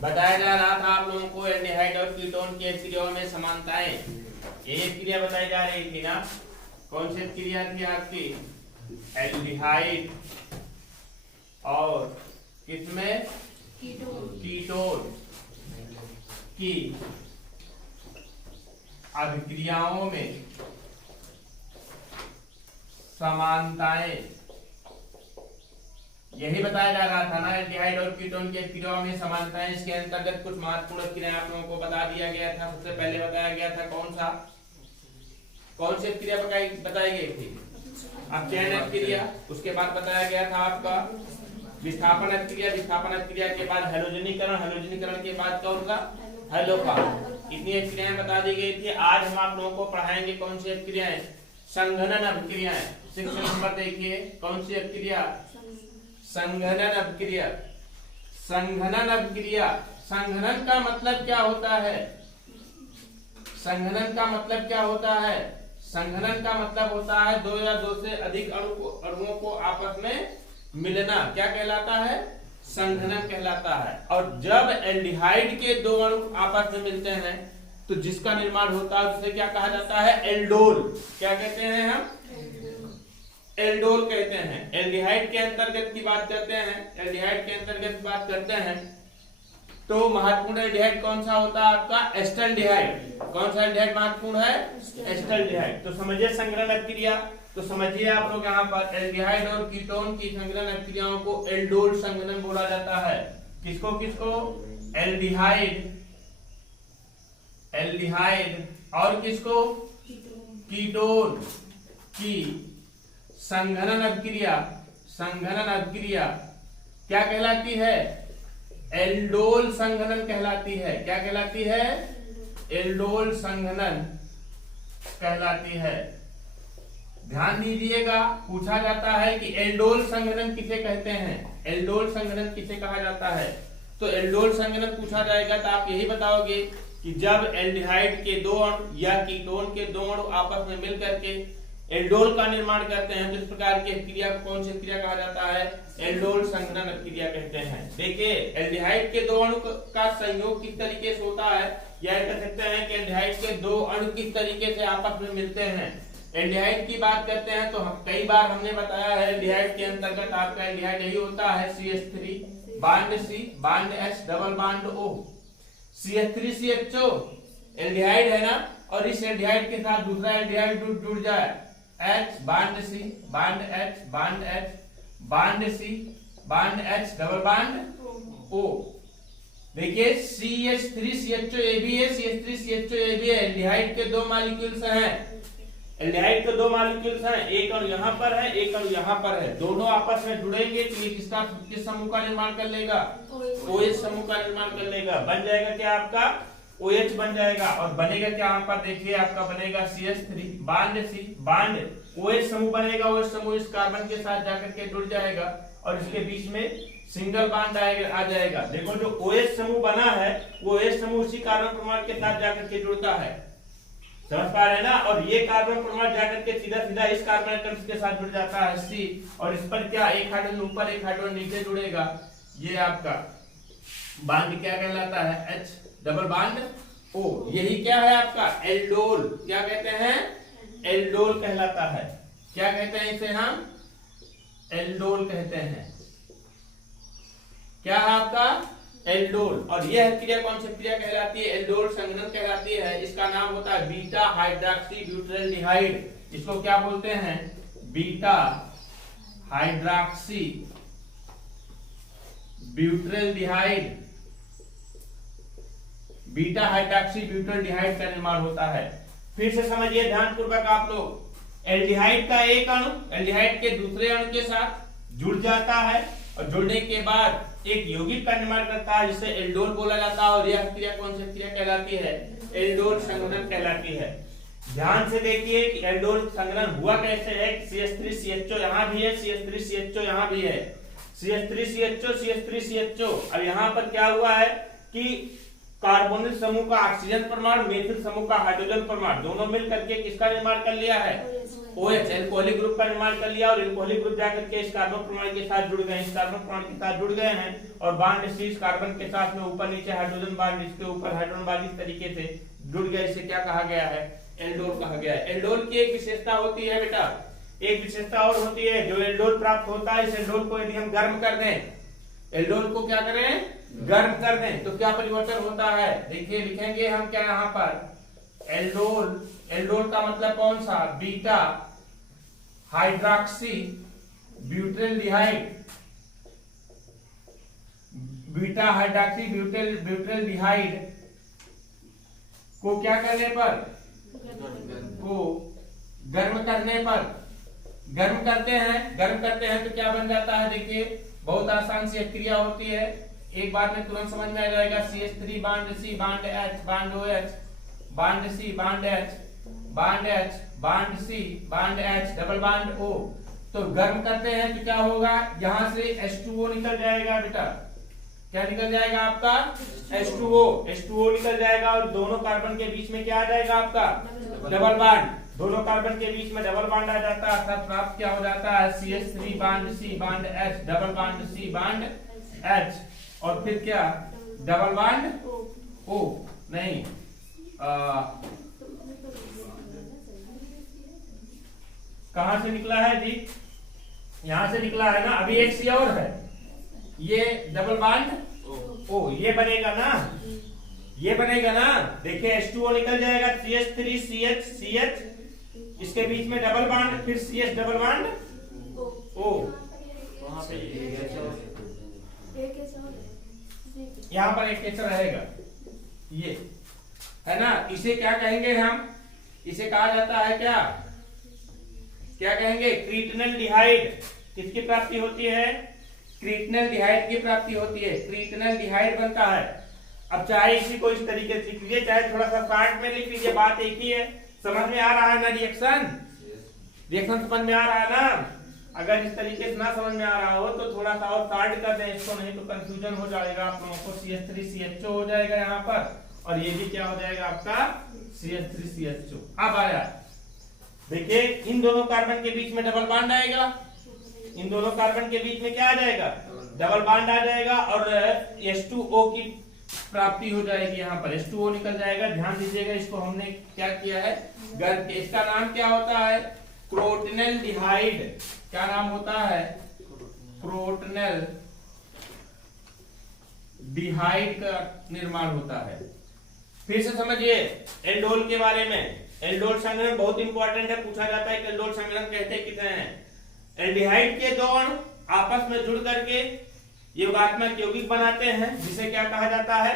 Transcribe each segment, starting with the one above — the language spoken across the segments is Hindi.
बताया जा रहा था आप लोगों को एल्डिहाइड और कीटोन की क्रियाओं में समानताएं। एक क्रिया बताई जा रही थी ना, कौन सी क्रिया थी आपकी? एल्डिहाइड और किसमें? कीटोन की अभिक्रियाओं में समानताएं, यही बताया जा रहा था ना। एल्डिहाइड और कीटोन के क्रियाओं में समानताएं, इसके अंतर्गत कुछ महत्वपूर्ण क्रियाएं आप लोगों को बता दिया गया था। सबसे पहले बताया गया था कौन सी क्रिया बताई गई थी? अपचयन क्रिया। उसके बाद बताया गया था आपका विस्थापन क्रिया। विस्थापन क्रिया के बाद हैलोजनीकरण। हैलोजनीकरण के बाद कौन सा? हैलोपान। इतनी क्रियाएं बता दी गई थी। आज हम आप लोगों को पढ़ाएंगे कौन सी क्रियाएं? संघनन अभिक्रियाएं। शिक्षण नंबर देखिए, कौन सी क्रिया? संघनन अभिक्रिया। संघनन अभिक्रिया। संघनन का मतलब क्या होता है? संघनन का मतलब क्या होता है? संघनन का मतलब होता है दो या दो से अधिक अणुओं को आपस में मिलना। क्या कहलाता है? संघनन कहलाता है। और जब एल्डिहाइड के दो अणु आपस में मिलते हैं तो जिसका निर्माण होता है उसे क्या कहा जाता है? एल्डोल। क्या कहते हैं हम? एल्डोल कहते हैं। एल्डिहाइड के अंतर्गत की बात करते हैं, एल्डिहाइड के अंतर्गत बात करते हैं तो महत्वपूर्ण एल्डिहाइड कौन सा होता है आपका? एस्टल्डिहाइड। कौन सा एल्डिहाइड महत्वपूर्ण है? एस्टल्डिहाइड। तो समझिए संघनन अभिक्रिया। तो समझिए आप लोग यहाँ पर एल्डिहाइड और कीटोन की संघनन अभिक्रियाओं को एल्डोल संघनन बोला जाता है। किसको किसको? एल्डिहाइड, एल्डिहाइड और किसको? कीटोन की संघनन अभिक्रिया। संघनन अभिक्रिया क्या कहलाती है? एल्डोल संघनन कहलाती है। क्या कहलाती है? एल्डोल संघनन कहलाती है। ध्यान दीजिएगा, पूछा जाता है कि एल्डोल संघनन किसे कहते हैं? एल्डोल संघनन किसे कहा जाता है? तो एल्डोल संघनन पूछा जाएगा तो आप यही बताओगे कि जब एल्डिहाइड के दो अणु या कीटोन के दो अणु आपस में मिल करके एल्डोल का निर्माण करते हैं तो इस प्रकार की क्रिया को कौन सी क्रिया कहा जाता है? एल्डोल संघनन क्रिया कहते हैं। देखिए एल्डिहाइड के दो अणु का संयोग किस तरीके से होता है, या कह सकते हैं कि एल्डिहाइड के दो अणु किस तरीके से आपस में मिलते हैं। एल्डिहाइड की बात करते हैं तो कई बार हमने बताया है एल्डिहाइड के अंतर्गत आपका एल्डिहाइड यही होता है CH3 bond C bond H double bond O। CH3CHO aldehyde है ना, और इस एल्डिहाइड के साथ दूसरा एल्डिहाइड जुड़ जाए, H bond C bond H bond H bond C bond H double bond O। देखिए CH3CHO ये भी है, CH3CHO ये भी है। एल्डिहाइड के दो मॉलिक्यूल्स हैं, एल्डिहाइड के दो मॉलिक्यूल्स हैं, एक अणु यहाँ पर है, एक अणु यहाँ पर है। दोनों आपस में जुड़ेंगे तो ये किस समूह का निर्माण कर लेगा? OH समूह का निर्माण कर लेगा। बन जाएगा क्या आपका? OH बन जाएगा। और बनेगा क्या यहाँ पर? देखिए आपका बनेगा CH3 bond C bond OH समूह बनेगा। OH समूह इस कार्बन के साथ जाकर के जुड़ जाएगा और इसके बीच में सिंगल बांड आ जाएगा। देखो जो OH समूह बना है वो OH समूह उसी कार्बन परमाणु के साथ जाकर के जुड़ता है, समझ पा रहे हैं ना। और ये कार्बन परमाणु जाकर के सीधा सीधा इस कार्बन एटम्स के साथ जुड़ जाता है C, और इस पर क्या एक हाइड्रोजन ऊपर एक हाइड्रोजन नीचे जुड़ेगा। ये आपका बांड क्या कहलाता है? H double bond O। यही क्या है आपका? एल्डोल। क्या कहते हैं? एल्डोल कहलाता है। क्या कहते हैं इसे? हम एल्डोल कहते हैं। क्या है आपका? एल्डोल। और यह क्रिया कौन सी क्रिया कहलाती है? एल्डोल संघनन कहलाती है। इसका नाम होता है बीटा हाइड्रॉक्सी ब्यूटाइल्डिहाइड। इसको क्या बोलते हैं? Beta hydroxy butyraldehyde. Beta hydroxy butyraldehyde का निर्माण होता है। फिर से समझिए ध्यानपूर्वक आप लोग, एल्डिहाइड का एक अणु एल्डिहाइड के दूसरे अणु के साथ जुड़ जाता है और जुड़ने के बाद एक यौगिक का निर्माण करता है जिसे एल्डोल बोला जाता है। और यह क्रिया कौन सी क्रिया कहलाती है? एल्डोल संघनन कहलाती है। ध्यान से देखिए कि एल्डोल संघनन हुआ कैसे है। CH3CHO यहाँ भी है, CH3CHO यहाँ भी है, CH3CHO CH3CHO। अब यहाँ पर क्या हुआ है कि कार्बोनिल समूह का ऑक्सीजन परमाणु, मेथिल समूह का हाइड्रोजन परमाणु दोनों मिल करके किसका निर्माण कर लिया है? OH एल्कोहलिक ग्रुप का निर्माण कर लिया और एल्कोहलिक ग्रुप जाकर के इस कार्बन परमाणु के साथ जुड़ गए, इस कार्बन परमाणु के साथ जुड़ गए हैं और बांड C इस कार्बन के साथ में ऊपर नीचे हाइड्रोजन बांड, इसके ऊपर हाइड्रोजन बांड इस तरीके से जुड़ गया। इसे क्या कहा गया है? एल्डोल कहा गया है। एल्डोल की एक विशेषता होती है बेटा, एक विशेषता और होती है, जो एल्डोल प्राप्त होता है, इस एल्डोल को यदि हम गर्म कर दें, एल्डोल को क्या करें? गर्म कर दें, तो क्या परिवर्तन होता है? देखिए लिखेंगे हम क्या यहाँ पर, एल्डोल, एल्डोल का मतलब कौन सा? बीटा हाइड्रोक्सी ब्यूटाल्डिहाइड, बीटा हाइड्रोक्सी ब्यूटाल्डिहाइड को क्या करने पर? को गर्म करने पर, गर्म करते हैं तो क्या बन जाता है? देखिए बहुत आसान सी क्रिया होती है, एक बार में तुरंत समझ में आ जाएगा। CH3 bond C bond H bond OH bond C bond H bond H bond C bond H double bond O। तो गर्म करते हैं तो क्या होगा? यहां से H2O निकल जाएगा बेटा, क्या निकल जाएगा आपका? H2O निकल जाएगा और दोनों कार्बन के बीच में क्या आ जाएगा आपका? डबल बांड, दोनों कार्बन के बीच में डबल बांड आ जाता है, अर्थात प्राप्त क्या हो जाता है? CH3 bond C bond H double bond C bond H और फिर क्या? डबल बांड O नहीं, कहां से निकला है जी? यहां से निकला है ना, अभी एक सी और है, ये डबल बांड O, ये बनेगा ना, ये बनेगा ना। देखिए H2O निकल जाएगा, CH3 CH इसके बीच में डबल बांड, फिर CH डबल बांड O, यहाँ पर एक कैसे रहेगा, ये है ना। इसे क्या कहेंगे हम? इसे कहा जाता है क्या? क्या कहेंगे? क्रिटनल्डिहाइड। किसकी प्राप्ति होती है? क्रिटनल्डिहाइड की प्राप्ति होती है, क्रिटनल्डिहाइड बनता है। अब चाहे इसी को इस तरीके से लिख लीजिए, चाहे थोड़ा सा शॉर्ट में लिख लीजिए, बात एक ही है। समझ में आ रहा है ना रिएक्शन? रिएक्शन समझ में आ रहा है ना? अगर इस तरीके से ना समझ में आ रहा हो तो थोड़ा सा और शॉर्ट कर दें इसको, नहीं तो कंफ्यूजन हो जाएगा आप लोगों को। CH3 CHO हो जाएगा यहाँ पर, और ये भी क्या हो जाएगा आपका? CH3 CHO। अब आया, देखिए इन दोनों कार्बन के बीच में डबल बांड आएगा, इन दोनों कार्बन के बीच में क्या आ जाएगा? डबल बांड आ जाएगा और H2O की प्राप्ति हो जाएगी। यहाँ पर H2O निकल जाएगा। ध्यान दीजिएगा, इसको हमने क्या किया है? गर्म के। इसका नाम क्या होता है? क्रोटनल्डिहाइड। क्या नाम होता है? क्रोटनल्डिहाइड का निर्माण होता है। फिर से समझिए एल्डोल के बारे में। एल्डोल संघनन बहुत इंपॉर्टेंट है, पूछा जाता है कि एल्डोल संघनन कहते कितने हैं? एल्डिहाइड के दो अणु आपस में जुड़ करके योगात्मक यौगिक बनाते हैं, जिसे क्या कहा जाता है?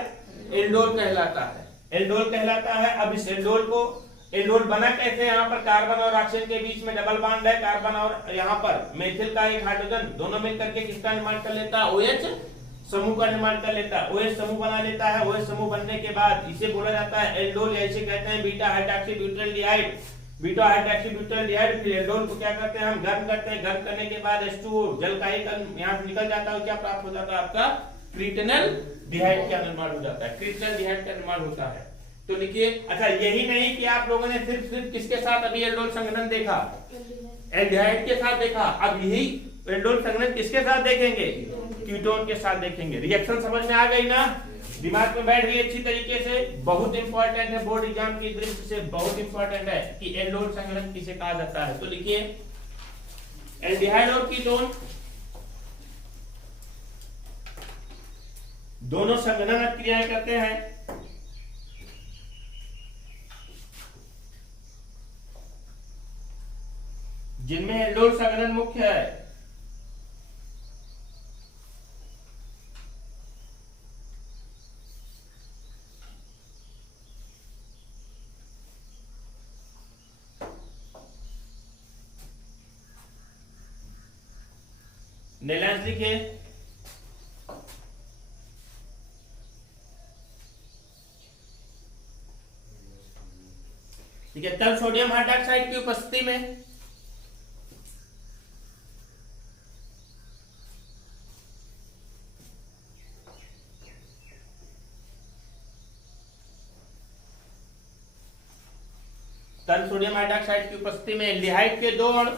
एल्डोल कहलाता है, एल्डोल कहलाता है। अब इस एल्डोल को, एल्डोल बना कैसे? यहाँ पर कार्बन और ऑक्सीजन के बीच में डबल बॉन्ड है, कार्बन और यहाँ पर मेथिल का एक हाइड्रोजन, दोनों मिलकर के किसका निर्माण कर लेता है? OH समूह का निर्माण कर लेता है, OH समूह बना लेता है। OH समूह बनने के बाद इसे बोला जाता है एल्डोल, ऐसे कहते हैं बीटा हाइड्रोक्सी ब्यूटाल्डिहाइड, बीटा हाइड्रोक्सी ब्यूटाल्डिहाइड। फिर एल्डोल को क्या करते हैं? हम गर्म करते हैं, गर्म करने के बाद H2O जल का एक यहाँ से निकल जाता है, क्या प्राप्त हो जाता है आपका? क्रिटनल्डिहाइड का निर्माण हो जाता है, क्रिटनल्डिहाइड का निर्माण होता है। तो लिखिए। अच्छा, यही नहीं कि आप लोगों ने सिर्फ किसके साथ अभी एल्डोल संघनन देखा? एल्डिहाइड के साथ देखा। अब यही एल्डोल संघनन किसके साथ देखेंगे? कीटोन के साथ देखेंगे। रिएक्शन समझ में आ गई ना? दिमाग में बैठ गई अच्छी तरीके से? बहुत इंपॉर्टेंट है, बोर्ड एग्जाम की दृष्टि से बहुत इंपॉर्टेंट है कि एल्डोल संघनन किसे कहा जाता है। तो लिखिए एल्डिहाइड और कीटोन दोनों संघनन क्रियाएं करते हैं, जिनमें एल्डोल संघनन मुख्य है। नेलेंस लिखिए। ठीक है, तब सोडियम हाइड्रोक्साइड की उपस्थिति में तल सोडियम हाइड्रोक्साइड की उपस्थिति में एल्डिहाइड के 2 अणु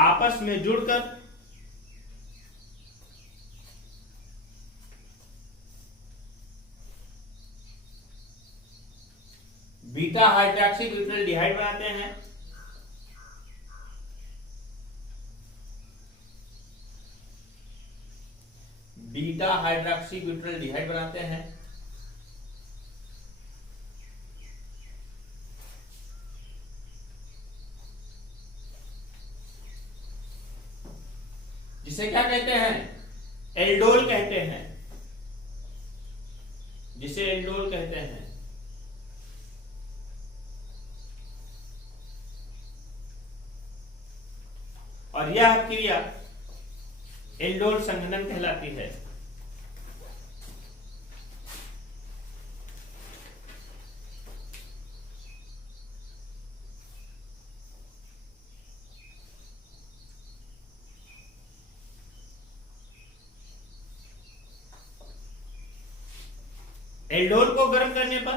आपस में जुड़कर बीटा हाइड्रोक्सी ब्यूटाल्डिहाइड बनाते हैं। बीटा हाइड्रोक्सी ब्यूटाल्डिहाइड बनाते हैं। जिसे क्या कहते हैं? एल्डोल कहते हैं। जिसे एल्डोल कहते हैं। और यह क्रिया एल्डोल संघनन कहलाती है। एल्डोल को गर्म करने पर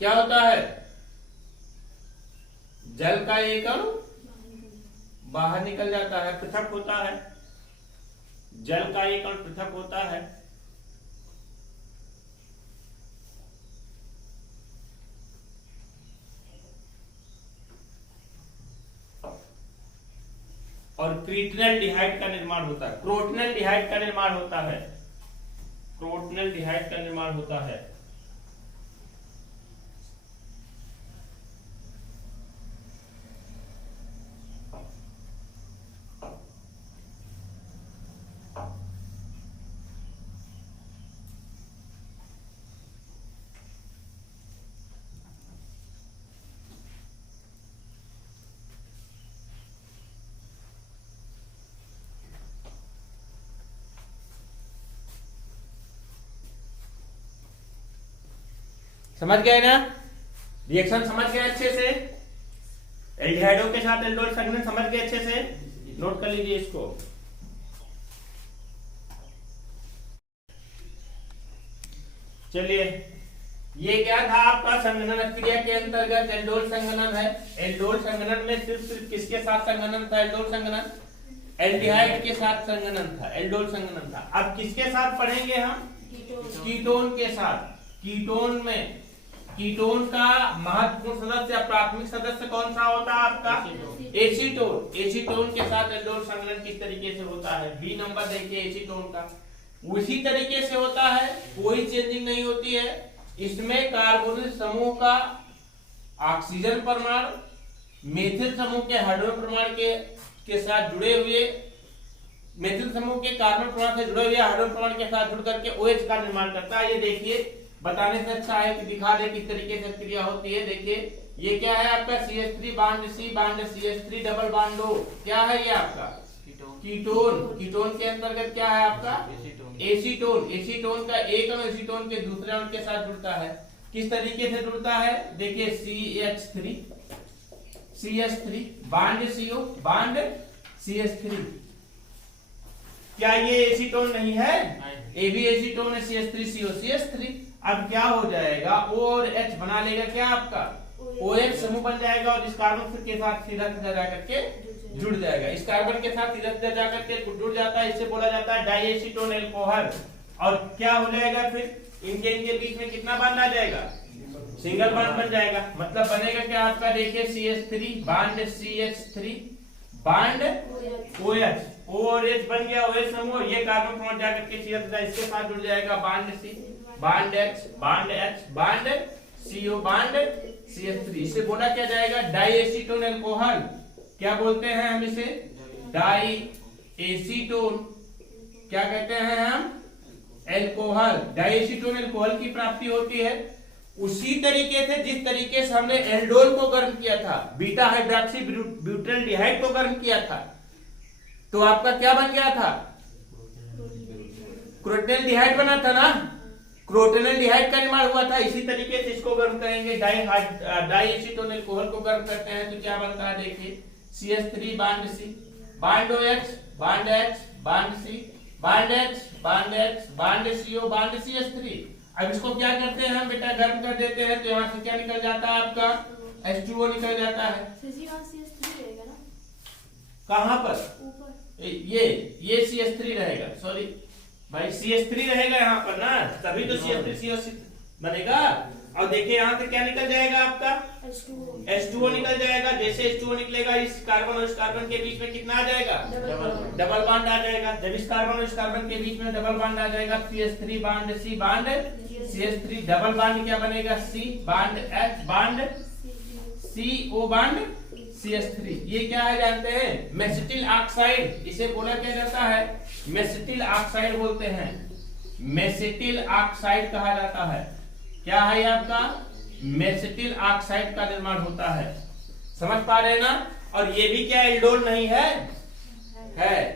क्या होता है? जल का एक अणु बाहर निकल जाता है, पृथक होता है। जल का एक अणु पृथक होता है। और क्रिटिनल्डिहाइड का निर्माण होता है। क्रोटिनल्डिहाइड का निर्माण होता है। क्रोटिनल्डिहाइड का निर्माण होता है। समझ गए ना? रिएक्शन समझ गए अच्छे से? एल्डिहाइडों के साथ एल्डोल संघनन समझ गए अच्छे से? नोट कर लीजिए इसको। चलिए, ये क्या था आपका? संघनन क्रिया के अंतर्गत एल्डोल संघनन है। एल्डोल संघनन में सिर्फ किसके साथ संघनन था? एल्डोल संघनन एल्डिहाइड के साथ संघनन था, एल्डोल संघनन था। अब किसके साथ पढ़ेंगे हम? कीटोन के साथ। कीटोन में कीटोन का महत्वपूर्ण सदस्य या प्राथमिक सदस्य कौन सा होता है आपका? एसीटोन। एसीटोन के साथ एल्डोल संघनन किस तरीके से होता है? बी नंबर देखिए एसीटोन का। उसी तरीके से होता है, कोई चेंजिंग नहीं होती है। इसमें कार्बोनिल समूह का ऑक्सीजन परमाणु मेथिल समूह के हाइड्रोजन परमाणु के साथ जुड़े हुए, मेथिल समूह के कार्बन परमाणु से जुड़े हुए हाइड्रोजन परमाणु के साथ जुड़ करके OH का निर्माण करता है। ये देखिए, बताने से अच्छा है कि दिखा दे किस तरीके से क्रिया होती है। देखिए, ये क्या है आपका? CH3 bond C bond CH3 double bond O। क्या है ये आपका? कीटोन। कीटोन के अंतर्गत क्या है आपका? एसीटोन। एसीटोन का एक अणु एसीटोन के दूसरे अणु के साथ जुड़ता है। किस तरीके से जुड़ता है? देखिए, CH3 bond CO bond CH3। क्या ये एसीटोन नहीं है? ये भी एसीटोन है, CH3CO CH3। अब क्या हो जाएगा? O और H बना लेगा क्या आपका? OH समूह बन जाएगा और इस कार्बन के साथ सीधा सीधा जाकर के जुड़ जाएगा। इस कार्बन के साथ सीधा सीधा जाकर के जुड़ जाता है। इसे बोला जाता है डाइएसीटोन एल्कोहल। और क्या हो जाएगा फिर? इनके बीच में कितना बांध आ जाएगा? सिंगल बांड बन जाएगा। मतलब बनेगा क्या आपका? देखिए, CH3 bond CH3 bond OH। O और H बन गया OH समूह। ये कार्बन परमाणु जाकर के सीधा सीधा इसके साथ जुड़ जाएगा। Bond C bond H bond H bond CO bond CH3। इसे बोला क्या जाएगा? डाइएसीटोन एल्कोहल। क्या बोलते हैं हम इसे? डाइएसीटोन। क्या कहते हैं हम? एल्कोहल। डाइएसीटोन एल्कोहल की प्राप्ति होती है। उसी तरीके से जिस तरीके से हमने एल्डोल को गर्म किया था, बीटा हाइड्रोक्सी ब्यूटाल्डिहाइड को गर्म किया था, तो आपका क्या बन गया था? क्रोटिनल्डिहाइड बना था ना। क्रोटोनेल्डिहाइड का निर्माण हुआ था। इसी तरीके से इसको गर्म करेंगे, डाई एसीटोन अल्कोहल को गर्म करते हैं तो क्या बनता है देखिए, CH3 bond C, bond OH, bond H, bond C, bond H, bond H, bond CO, bond CH3। अब इसको क्या करते हैं हम बेटा, गर्म कर देते हैं तो यहाँ से क्या निकल जाता है आपका H2O निकल जाता है। कहां पर, ये CH3 रहेगा, सॉरी भाई CH3 रहेगा यहाँ पर ना, तभी तो CH3 बनेगा। और देखिए यहाँ से क्या निकल जाएगा आपका H2O निकल जाएगा। जैसे H2O निकलेगा, इस कार्बन और इस कार्बन के बीच में कितना आ जाएगा, डबल बांड आ जाएगा। जब इस कार्बन और इस कार्बन के बीच में डबल बांड आ जाएगा, CH3 bond C bond CH3, double bond क्या बनेगा, C bond H bond CO bond CH3। ये क्या है जानते हैं, मेसिटिल ऑक्साइड, इसे बोला क्या जाता है, मेसिटिल ऑक्साइड बोलते हैं, मेसिटिल ऑक्साइड कहा जाता है। क्या है आपका, मेसिटिल ऑक्साइड का निर्माण होता है, समझ पा रहे हैं ना। और ये भी क्या एल्डोल नहीं है,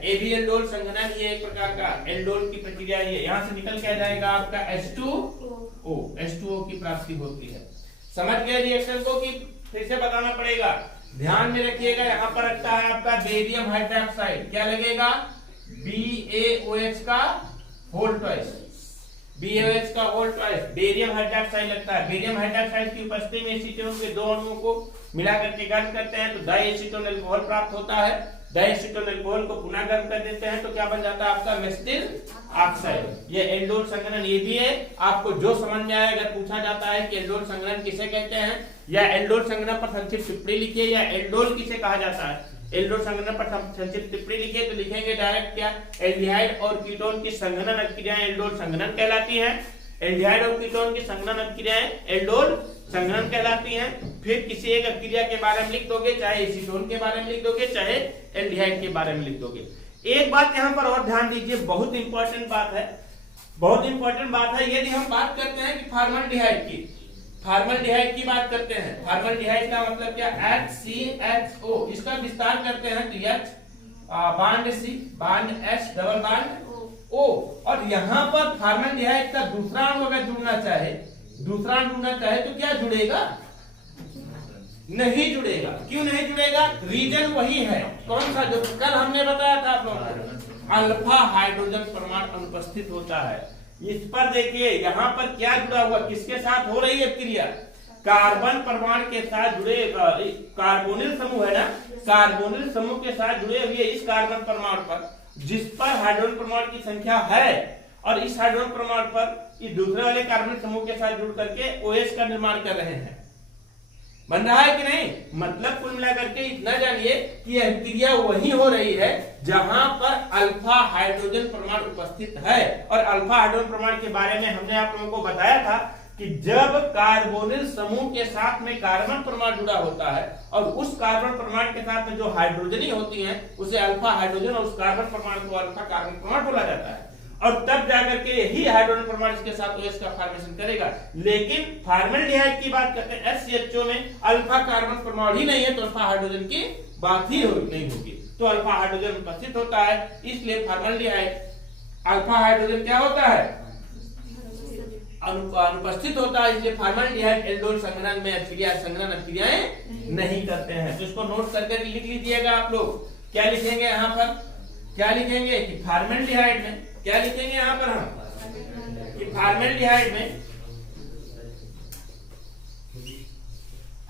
ये भी एल्डोल संघनन, ये एक प्रकार का एल्डोल की प्रक्रिया है। यहाँ से निकल क्या जाएगा आपका H2O, H2O की प्राप्ति होती है। समझ गए रिएक्शन को कि फिर से बताना पड़ेगा, ध्यान में रखिएगा। यहाँ पर रखता है आपका बेरियम हाइड्रोक्साइड, क्या लगेगा, BaOH का होल ट्वाइस, BaOH का होल ट्वाइस बेरियम हाइड्रोक्साइड लगता है। बेरियम हाइड्रोक्साइड की उपस्थिति में एसीटोन के दो अणुओं को मिला करके गर्म करते हैं तो डाई एसीटोन अल्कोहल प्राप्त होता है। डाई एसीटोन अल्कोहल को पुनः गर्म कर देते हैं तो क्या बन जाता है आपका मेसिटिल ऑक्साइड। ये एल्डोल संघनन ये भी है, आपको जो समझ में आए, अगर पूछा जाता है कि एल्डोल संघनन किसे कहते हैं या एल्डोल संघनन पर संक्षिप्त टिप्पणी लिखिए या एल्डोल किसे कहा जाता है, एल्डोल संघनन पर संक्षिप्त टिप्पणी लिखिए तो लिखेंगे डायरेक्ट क्या, एल्डिहाइड और कीटोन की संघनन अभिक्रियाएं एल्डोल संघनन कहलाती हैं। एल्डिहाइड और कीटोन की संघनन अभिक्रियाएं एल्डोल संघनन कहलाती हैं। फिर किसी एक अभिक्रिया के बारे में लिख दोगे, चाहे एसीटोन के बारे में लिख दोगे, चाहे एल्डिहाइड के बारे में लिख दोगे। एक बात यहाँ पर और ध्यान दीजिए, बहुत इंपॉर्टेंट बात है, बहुत इंपॉर्टेंट बात है। यदि हम बात करते हैं कि फॉर्मल्डिहाइड की, फॉर्मल्डिहाइड की बात करते हैं, फॉर्मल्डिहाइड का मतलब क्या, HCHO, इसका विस्तार करते हैं तो H bond C bond H double bond O। और यहाँ पर फॉर्मल्डिहाइड का दूसरा अणु अगर जुड़ना चाहे, दूसरा अणु जुड़ना चाहे तो क्या जुड़ेगा, नहीं जुड़ेगा। क्यों नहीं जुड़ेगा, रीजन वही है, कौन सा, जो कल हमने बताया था आप लोगों को, अल्फा हाइड्रोजन परमाणु अनुपस्थित होता है। इस पर देखिए यहाँ पर क्या जुड़ा हुआ, किसके साथ हो रही है क्रिया, कार्बन परमाणु के साथ जुड़े, कार्बोनिल समूह है ना, कार्बोनिल समूह के साथ जुड़े हुए इस कार्बन परमाणु पर, जिस पर हाइड्रोजन परमाणु की संख्या है, और इस हाइड्रोजन परमाणु पर इस दूसरे वाले कार्बन समूह के साथ जुड़ करके OH का निर्माण कर रहे हैं। बन रहा है कि नहीं, मतलब कुल मिलाकर के इतना जानिए कि यह क्रिया वही हो रही है जहां पर अल्फा हाइड्रोजन परमाणु उपस्थित है। और अल्फा हाइड्रोजन परमाणु के बारे में हमने आप लोगों को बताया था कि जब कार्बोनिल समूह के साथ में कार्बन परमाणु जुड़ा होता है और उस कार्बन परमाणु के साथ में जो हाइड्रोजन होती है उसे अल्फा हाइड्रोजन, और उस कार्बन परमाणु को अल्फा कार्बन परमाणु बोला जाता है। और तब जाकर के यही हाइड्रोजन परमाणु इसके साथ OH का फॉर्मेशन करेगा। लेकिन फॉर्मल्डिहाइड की बात करते हैं, HCHO में अल्फा कार्बन परमाणु ही नहीं है तो अल्फा हाइड्रोजन की बात ही नहीं होगी, तो अल्फा हाइड्रोजन उपस्थित होता है। इसलिए फॉर्मल्डिहाइड अल्फा हाइड्रोजन क्या होता है, अनुपस्थित होता है। इसलिए फॉर्मल्डिहाइड एल्डोल संघनन में संघनन अभिक्रियाएं नहीं करते हैं। तो इसको नोट करके लिख लीजिएगा आप लोग। क्या लिखेंगे यहाँ पर, क्या लिखेंगे कि फॉर्मल्डिहाइड में, क्या लिखेंगे यहाँ पर हम कि फॉर्मल्डिहाइड में,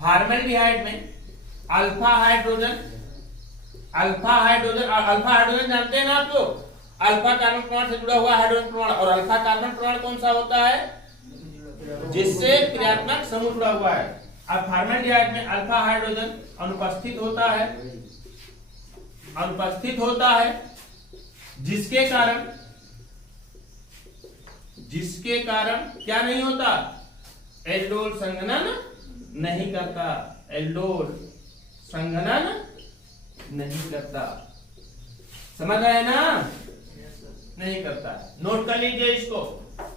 फॉर्मल्डिहाइड में alpha hydrogen, alpha hydrogen, alpha hydrogen जानते हैं ना आप लोग, अल्फा कार्बन परमाणु से जुड़ा हुआ हाइड्रोजन परमाणु। और अल्फा कार्बन परमाणु कौन सा होता है, जिससे क्रियात्मक समूह जुड़ा हुआ है। अब फॉर्मल्डिहाइड में अल्फा हाइड्रोजन अनुपस्थित होता है, अनुपस्थित होता है, जिसके कारण, जिसके कारण क्या नहीं होता, एल्डोल संघनन नहीं करता, एल्डोल संघनन नहीं करता। समझ आए ना, नहीं करता। नोट कर लीजिए इसको,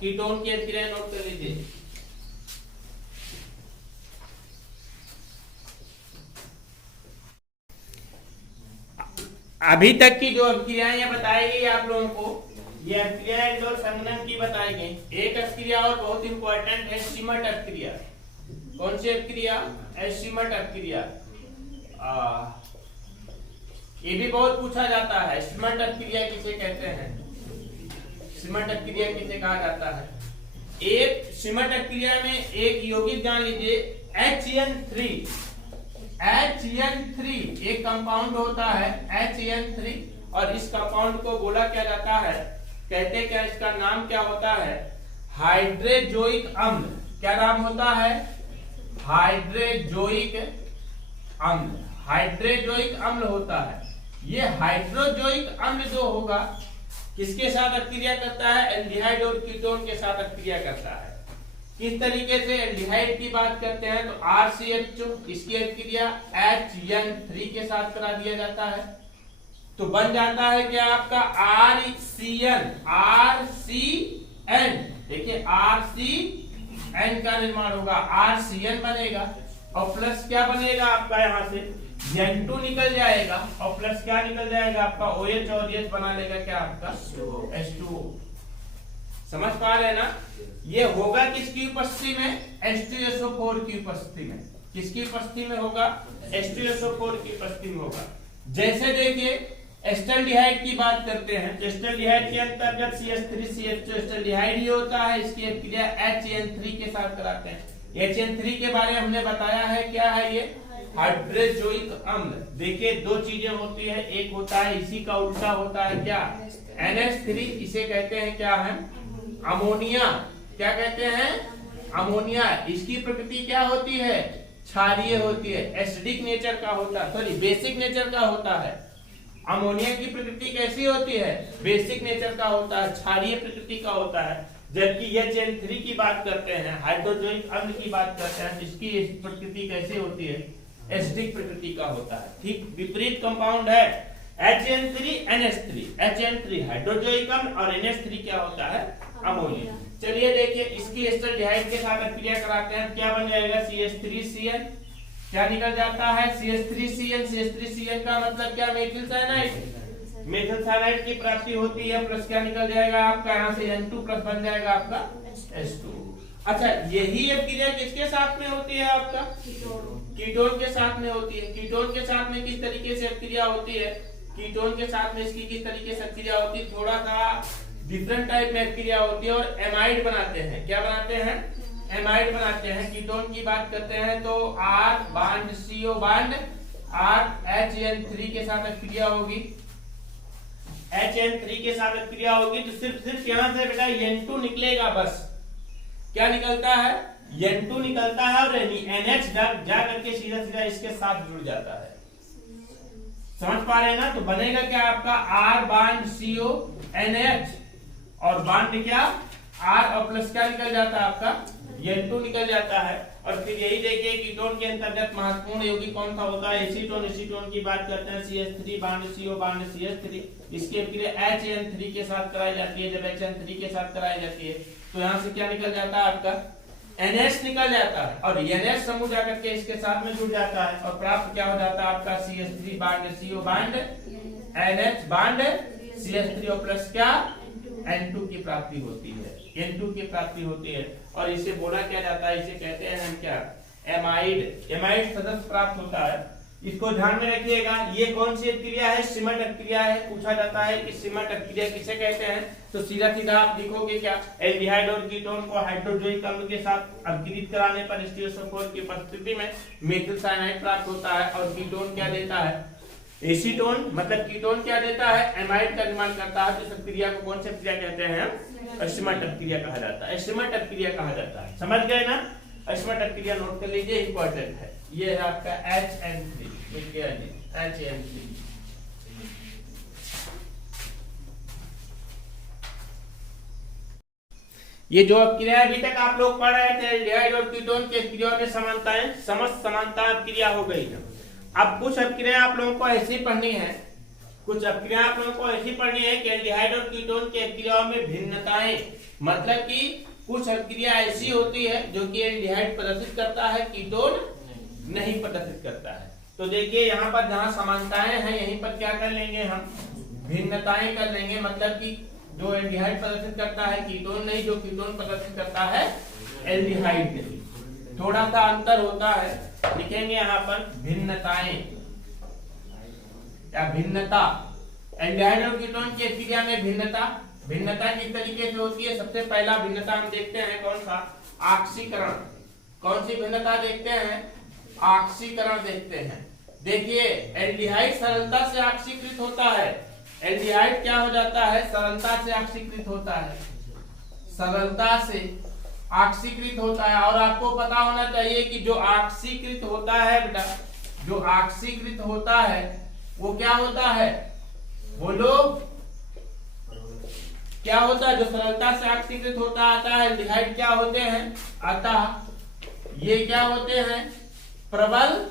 कीटोन की अभिक्रिया नोट कर लीजिए। अभी तक की जो अभिक्रियाएं बताई गई आप लोगों को, ये अभिक्रिया और संघनन की बताई गई। एक अभिक्रिया और बहुत इंपॉर्टेंट है सिमट अभिक्रिया। कौन सी अभिक्रिया? सिमट अभिक्रिया। ये भी बहुत पूछा जाता है, सिमट अभिक्रिया किसे कहते हैं? सिमट अभिक्रिया किसे कहा जाता है? एक सिमट अभिक्रिया में एक यौगिक जान लीजिए HN3। HN3 एक कंपाउंड होता है HN3 और इस कंपाउंड को बोला क्या जाता है? कहते क्या, इसका नाम क्या होता है? हाइड्रोजोइक अम्ल। क्या नाम होता है? हाइड्रोजोइक अम्ल। हाइड्रोजोइक अम्ल होता है। ये हाइड्रोजोइक अम्ल जो होगा किसके साथ अभिक्रिया करता है? एल्डिहाइड और कीटोन के साथ अभिक्रिया करता है। किस तरीके से? एल्डिहाइड की बात करते हैं तो RCH2, इसकी अभिक्रिया HN3 के साथ करा दिया जाता है तो बन जाता है क्या आपका? RCN। देखिए RCN का निर्माण होगा, RCN बनेगा और प्लस क्या बनेगा आपका? यहाँ से N2 निकल जाएगा और प्लस क्या निकल जाएगा आपका? OH और H बना लेगा क्या आपका? H2O। समझ पा रहे हैं ना? ये होगा किसकी उपस्थिति में? H2SO4 की उपस्थिति में। किसकी उपस्थिति में होगा? H2SO4 की उपस्थिति में होगा। जैसे देखिए एस्टल्डिहाइड की बात करते हैं, एस्टल्डिहाइड के अंतर्गत CH3CH2 एस्टल्डिहाइड ही होता है। इसकी अभिक्रिया HN3 के साथ कराते हैं। HN3 के बारे में हमने बताया है, क्या है ये? हाइड्रोजोइक अम्ल। देखिए दो चीजें होती है, एक होता है इसी का उल्टा होता है क्या? NH3। इसे कहते हैं क्या है? अमोनिया। क्या कहते हैं? अमोनिया। इसकी प्रकृति क्या होती है? क्षारीय होती है, एसिडिक नेचर का होता है, सॉरी बेसिक नेचर का होता है। अमोनिया की प्रकृति कैसी होती है? बेसिक नेचर का होता है, क्षारीय प्रकृति का होता है। जबकि HN3 की बात करते हैं, हाइड्रोजोइक अम्ल की बात करते हैं, इसकी प्रकृति कैसी होती है? एसिडिक प्रकृति का होता है। ठीक विपरीत कंपाउंड है HN3 NH3। HN3 हाइड्रोजोइक अम्ल और NH3 क्या होता है? अमोनिया। चलिए देखिए इसकी एस्टल्डिहाइड के साथ अभिक्रिया कराते हैं, क्या बन जाएगा? CH3Cl। क्या निकल जाता है? CH3Cl। CH3Cl का मतलब क्या? Methyl cyanide. मेथिल साइनाइड की प्राप्ति होती है, प्लस क्या निकल जाएगा आपका? यहाँ से N2 प्लस बन जाएगा आपका H2। अच्छा, यही अभिक्रिया किसके साथ में होती है आपका? कीटोन के साथ में होती है। कीटोन के साथ में किस तरीके से अभिक्रिया होती है? कीटोन के साथ में इसकी किस तरीके से अभिक्रिया होती है? थोड़ा सा डिफरेंट टाइप में अभिक्रिया होती है और एमाइड बनाते हैं। क्या बनाते हैं? एमाइड बनाते हैं। कीटोन की बात करते हैं तो R bond CO bond R HN3 के साथ अभिक्रिया होगी। HN3 के साथ अभिक्रिया होगी तो सिर्फ यहाँ से बेटा N2 निकलेगा बस। क्या निकलता है? N2 निकलता है और NH जा करके सीधा सीधा इसके साथ जुड़ जाता है। समझ पा रहे हैं ना? तो बनेगा क्या आपका? R बांड CO NH और बांड क्या? R और प्लस क्या निकल जाता है आपका? N2 निकल जाता है। और फिर यही देखिए कीटोन के अंतर्गत महत्वपूर्ण यौगिक कौन सा होता है? एसीटोन। एसीटोन की बात करते हैं CH3 bond CO bond CH3। इसकी अभिक्रिया HN3 के साथ कराई जाती है। जब HN3 के साथ कराई जाती है तो यहाँ से क्या निकल जाता है आपका? NH निकल जाता है और NH समूह जाकर के इसके साथ में जुड़ जाता है और प्राप्त क्या हो जाता है आपका? CH3 bond CO bond NH bond CH3 और प्लस क्या? N2 की प्राप्ति होती है। N2 की प्राप्ति होती है और इसे बोला क्या जाता है? इसे कहते हैं हम क्या? एमाइड। एमाइड सदस्य प्राप्त होता है। इसको ध्यान में रखिएगा। ये कौन सी अभिक्रिया है? सिमट अभिक्रिया है। पूछा जाता है कि सिमट अभिक्रिया किसे कहते हैं तो सीधा सीधा आप लिखोगे क्या? एल्डिहाइड और कीटोन को हाइड्रोजोइक अम्ल के साथ अभिक्रित कराने पर H2SO4 की उपस्थिति में मेथिल साइनाइड प्राप्त होता है और कीटोन क्या देता है? एसीटोन। मतलब कीटोन क्या देता है? एमाइड का निर्माण करता है। इस अभिक्रिया को कौन सी अभिक्रिया कहते हैं? सिमट अभिक्रिया कहा जाता है। सिमट अभिक्रिया कहा जाता है। समझ गए ना? सिमट अभिक्रिया नोट कर लीजिए, इंपॉर्टेंट है। ये है आपका HN3। HN3। ये जो अभिक्रिया अभी तक आप लोग पढ़ रहे थे एल्डिहाइड और कीटोन की अभिक्रिया में समानताएं, समस्त समानता अभिक्रिया हो गई है। अब कुछ अभिक्रिया आप लोगों को ऐसी पढ़नी है, कुछ अभिक्रिया आप लोगों को ऐसी पढ़नी है कि एल्डिहाइड और कीटोन की अभिक्रियाओं में भिन्नताएं, मतलब कि कुछ अभिक्रिया ऐसी होती है जो कि एल्डिहाइड प्रदर्शित करता है, कीटोन नहीं प्रदर्शित करता है। तो देखिए यहाँ पर जहां समानताएं हैं यहीं पर क्या कर लेंगे हम? भिन्नताएं कर लेंगे। मतलब कि जो एल्डिहाइड प्रदर्शित करता है, कीटोन नहीं, जो कीटोन प्रदर्शित करता है एल्डिहाइड नहीं। थोड़ा सा अंतर होता है, लिखेंगे यहाँ पर भिन्नताएं या भिन्नता। एल्डिहाइड और कीटोन की क्रिया में भिन्नता किस तरीके से होती है? सबसे पहला भिन्नता हम देखते हैं कौन सा? ऑक्सीकरण। कौन सी भिन्नता देखते हैं? ऑक्सीकरण देखते हैं। देखिए एल्डिहाइड सरलता से ऑक्सीकृत होता है। एल्डिहाइड क्या हो जाता है? सरलता से ऑक्सीकृत होता है, सरलता से ऑक्सीकृत होता है। और आपको पता होना चाहिए कि जो ऑक्सीकृत होता है बेटा, जो ऑक्सीकृत होता है वो क्या होता है? बोलो क्या होता है? जो सरलता से ऑक्सीकृत होता आता है एल्डिहाइड क्या होते हैं? अतः ये क्या होते हैं? प्रबल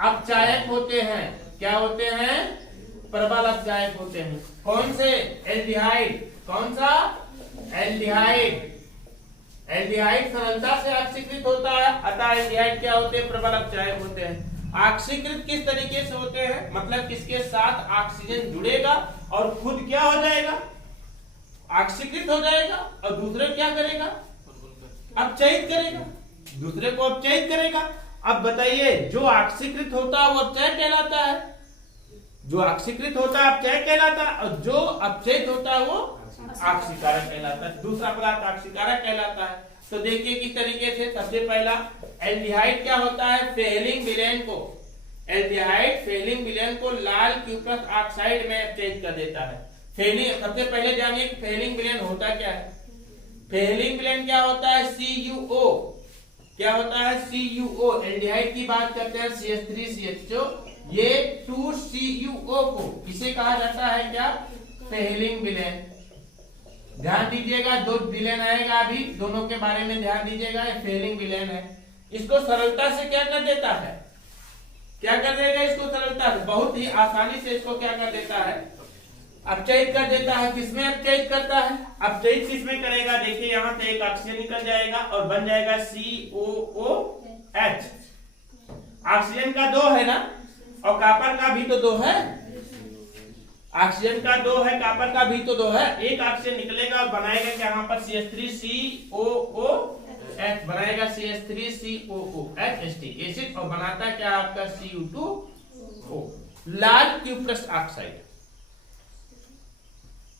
अपचायक होते हैं। क्या होते हैं? प्रबल अपचायक होते हैं। कौन से? एल्डिहाइड। कौन सा? एल्डिहाइड। एल्डिहाइड सरलता से ऑक्सीकृत होता है, अतः एल्डिहाइड क्या होते हैं? प्रबल अपचायक होते हैं। ऑक्सीकृत किस तरीके से होते हैं? मतलब किसके साथ ऑक्सीजन जुड़ेगा और खुद क्या हो जाएगा? ऑक्सीकृत हो जाएगा और दूसरे क्या करेगा? अपचयित करेगा, दूसरे को अपचयित करेगा। अब बताइए जो ऑक्सीकृत होता है वो अपचयक कहलाता है, जो ऑक्सीकृत होता है अपचयक कहलाता है, और जो अपचयित होता है वो ऑक्सीकारक कहलाता है। दूसरा पदार्थ ऑक्सीकारक कहलाता है। तो देखिए किस तरीके से। सबसे पहला एल्डिहाइड क्या होता है? फेलिंग विलेन को, एल्डिहाइड फेलिंग विलेन को लाल क्यूप्रस ऑक्साइड में अपचयित कर देता है। फेलिंग, सबसे पहले जानिए फेलिंग विलेन होता क्या है? फेलिंग विलेन क्या होता है? CuO। क्या होता है? CuO। एल्डिहाइड की बात करते हैं CH3CH2, ये 2CuO को किसे कहा जाता है? क्या? फेलिंग विलेन। ध्यान दीजिएगा, दो विलेन आएगा अभी, दोनों के बारे में ध्यान दीजिएगा। ये फेलिंग विलेन है। इसको सरलता से क्या कर देता है? क्या कर देगा इसको? सरलता से, बहुत ही आसानी से इसको क्या कर देता है? अपचयित कर देता है। किसमें अपचयित करता है? अपचयित किसमें करेगा? देखिए यहाँ से एक ऑक्सीजन निकल जाएगा और बन जाएगा COOH। ऑक्सीजन का 2 है ना, और कॉपर का भी तो 2 है। ऑक्सीजन का 2 है, कॉपर का भी तो 2 है। एक ऑक्सीजन निकलेगा और बनाएगा क्या? यहाँ पर CH3COOH बनाएगा, CH3COOH एसिटिक एसिड, और बनाता क्या आपका? Cu2O, लाल क्यूप्रस ऑक्साइड।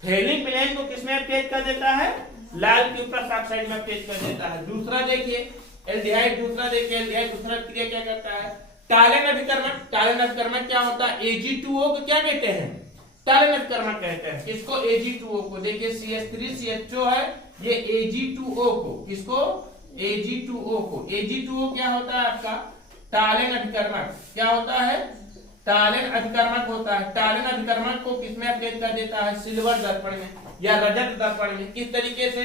फेलिंग विलेन को किसमें अपचयित कर देता है? लाल क्यूप्रस ऑक्साइड में अपचयित कर देता है। दूसरा देखिए एल्डिहाइड, दूसरा देखिए एल्डिहाइड दूसरा क्रिया क्या करता है? टालेन अभिकर्मक। टालेन अभिकर्मक क्या होता है? Ag2O को क्या कहते हैं? टालेन अभिकर्मक कहते हैं। किसको? Ag2O को। देखिए CH3CH2 है, ये Ag2O को, किसको? Ag2O को। Ag2O क्या होता है आपका? टालेन अभिकर्मक। क्या होता है? टालेन अभिकर्मक होता है। टालेन अभिकर्मक को किसमें अपचयित कर देता है? सिल्वर दर्पण में या रजत दर्पण में। किस तरीके से?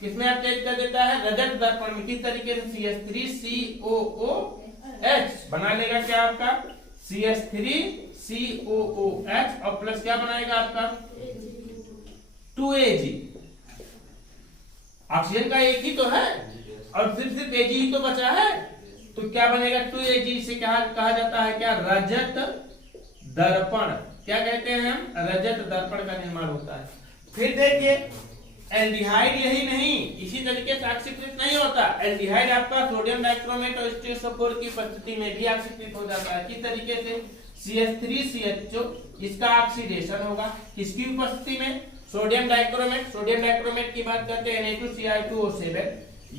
किसमें अपचयित कर देता है? रजत दर्पण में। किस तरीके से? CH3COOH बना लेगा क्या आपका? CH3COOH और प्लस क्या बनाएगा आपका? 2Ag। ऑक्सीजन का एक ही तो है और सिर्फ Ag ही तो बचा है, तो क्या बनेगा? 2Ag। इसे कहा जाता है क्या? रजत दर्पण। क्या कहते हैं हम? रजत दर्पण का निर्माण होता है। फिर देखिए एल्डिहाइड यही नहीं, इसी तरीके से ऑक्सीकृत नहीं होता। एल्डिहाइड आपका सोडियम डाइक्रोमेट और स्टीरोफोर की उपस्थिति में भी ऑक्सीकृत हो जाता है। किस तरीके से? CH3CH2, इसका ऑक्सीडेशन होगा किसकी उपस्थिति में? Sodium dichromate. सोडियम डाइक्रोमेट की बात करते हैं Na2Cl2O7,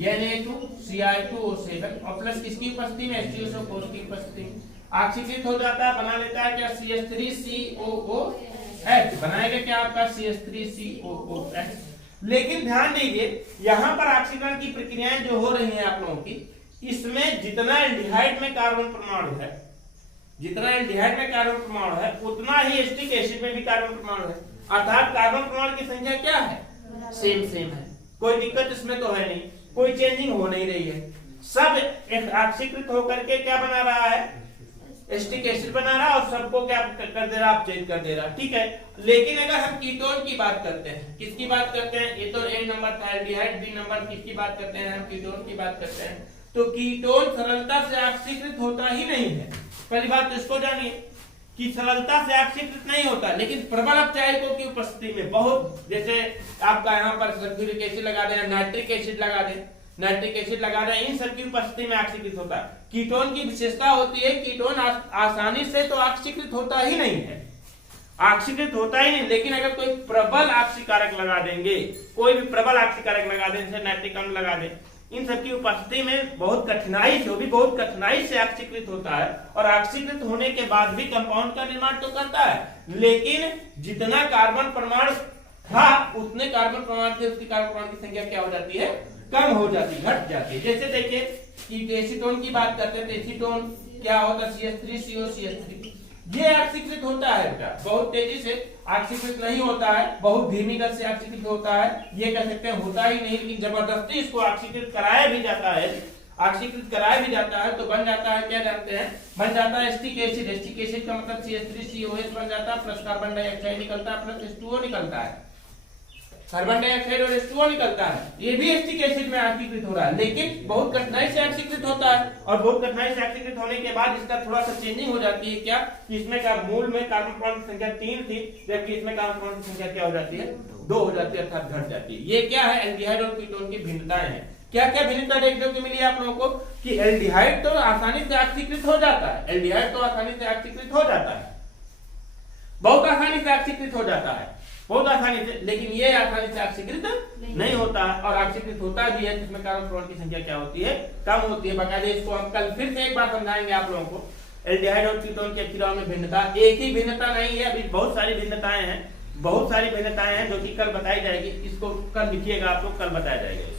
Na2Cl2O7 और प्लस किसकी उपस्थिति में? स्टीरोफोर की उपस्थिति में ऑक्सीकृत हो जाता है। बना लेता है क्या? CH3COOH बनाएगा क्या आपका? CH3COOH। लेकिन ध्यान दीजिए यहाँ पर ऑक्सीकरण की प्रक्रियाएं जो हो रही हैं आप लोगों की, इसमें जितना एल्डिहाइड में कार्बन परमाणु है, जितना एल्डिहाइड में कार्बन परमाणु है उतना ही एसिटिक एसिड में भी कार्बन परमाणु है। अर्थात कार्बन परमाणु की संख्या क्या है? सेम है। कोई दिक्कत इसमें तो है नहीं, कोई चेंजिंग हो नहीं रही है। सब ऑक्सीकृत होकर के क्या बना रहा है? एसिटिक एसिड बना रहा है और सबको क्या कर दे रहा? अपचयित कर दे रहा। ठीक है। लेकिन अगर हम कीटोन की बात करते हैं, किसकी बात करते हैं? ये तो A नंबर था एल्डिहाइड, B नंबर किसकी बात करते हैं? हम कीटोन की बात करते हैं। तो कीटोन सरलता से ऑक्सीकृत होता ही नहीं है। पहली बात तो इसको जानिए, कि सरलता से ऑक्सीकृत नहीं होता, लेकिन प्रबल अपचायकों की उपस्थिति में बहुत, जैसे आपका यहाँ पर सल्फ्यूरिक एसिड लगा दें, नाइट्रिक एसिड लगा दें, इन सब की उपस्थिति में ऑक्सीकृत होता है। कीटोन की विशेषता होती है, कीटोन आसानी से तो ऑक्सीकृत होता ही नहीं है, ऑक्सीकृत होता ही नहीं, लेकिन अगर कोई प्रबल ऑक्सीकारक लगा देंगे, कोई भी प्रबल ऑक्सीकारक लगा दें, जैसे नाइट्रिक अम्ल लगा दें, इन सब की उपस्थिति में बहुत कठिनाई से, वो भी बहुत कठिनाई से ऑक्सीकृत होता है, और ऑक्सीकृत होने के बाद भी कंपाउंड का निर्माण तो करता है, लेकिन जितना कार्बन परमाणु था उतने कार्बन परमाणु थे, उसकी कार्बन परमाणु की संख्या क्या हो जाती है, कम हो जाती, घट जाती है। जैसे देखिए कि एसीटोन की बात करते हैं तो एसीटोन क्या होता है, CH3COCH3, ये ऑक्सीकृत होता है बेटा, बहुत तेजी से ऑक्सीकृत नहीं होता है, बहुत धीमी गति से ऑक्सीकृत होता है, ये कह सकते हैं होता ही नहीं, लेकिन जबरदस्ती इसको ऑक्सीकृत कराया भी जाता है, तो बन जाता है, क्या जानते हैं, बन जाता है एसिटिक एसिड। एसिटिक एसिड का मतलब CH3COH बन जाता है, प्लस कार्बन डाइऑक्साइड निकलता है, प्लस H2O निकलता है, कार्बन डाइऑक्साइड और H2O निकलता है, ये भी एसिटिक एसिड में ऑक्सीकृत हो रहा है, लेकिन बहुत कठिनाई से ऑक्सीकृत होता है, और बहुत कठिनाई से ऑक्सीकृत होने के बाद इसका थोड़ा सा चेंजिंग हो जाती है, क्या कि इसमें का मूल में कार्बन परमाणु की संख्या 3 थी, जबकि इसमें कार्बन परमाणु की संख्या क्या हो जाती है, 2 हो जाती है, अर्थात घट जाती है। ये क्या है, एल्डिहाइड और कीटोन की भिन्नताएं हैं। क्या क्या भिन्नता देखने को मिली आप लोगों को, कि एल्डिहाइड तो आसानी से ऑक्सीकृत हो जाता है, एल्डिहाइड तो आसानी से ऑक्सीकृत हो जाता है, बहुत आसानी से ऑक्सीकृत हो जाता है, बहुत आसानी से, लेकिन ये आसानी से ऑक्सीकृत नहीं होता है, और ऑक्सीकृत होता भी है जिसमें कार्बन परमाणु की संख्या क्या होती है, कम होती है। बकायदे इसको हम कल फिर से एक बार समझाएंगे आप लोगों को, एल्डिहाइड और कीटोन के अक्षरों में भिन्नता, एक ही भिन्नता नहीं है, अभी बहुत सारी भिन्नताएं हैं, जो कि कल बताई जाएगी, इसको कल लिखिएगा आप लोग, कल बताया जाएगा।